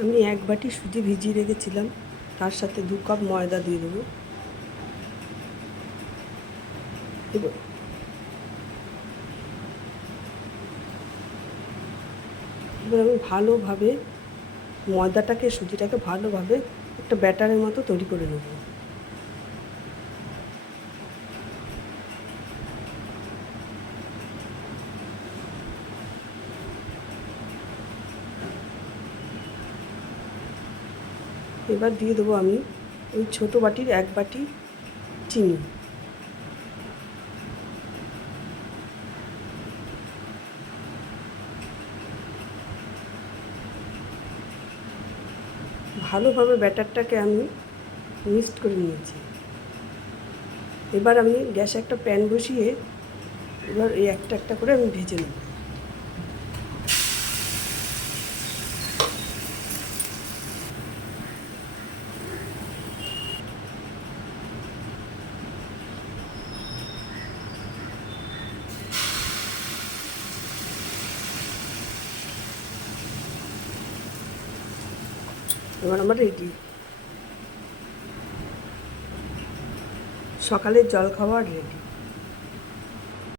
আমি 1 বাটি সুজি ভিজিয়ে রেখেছিলাম, তার সাথে 2 কাপ ময়দা দিয়ে দেবো। এবার আমি ভালোভাবে ময়দাটাকে সুজিটাকে ভালোভাবে একটা ব্যাটারের মতো তৈরি করে নেব। এবার দিয়ে দেবো আমি ওই ছোটো বাটির 1 বাটি চিনি। ভালোভাবে ব্যাটারটাকে আমি মিক্সড করে নিয়েছি। এবার আমি গ্যাসে একটা প্যান বসিয়ে এবার এই একটা একটা করে আমি ভেজে নেব। এবার আমার রেডি। সকালের জলখাবার রেডি।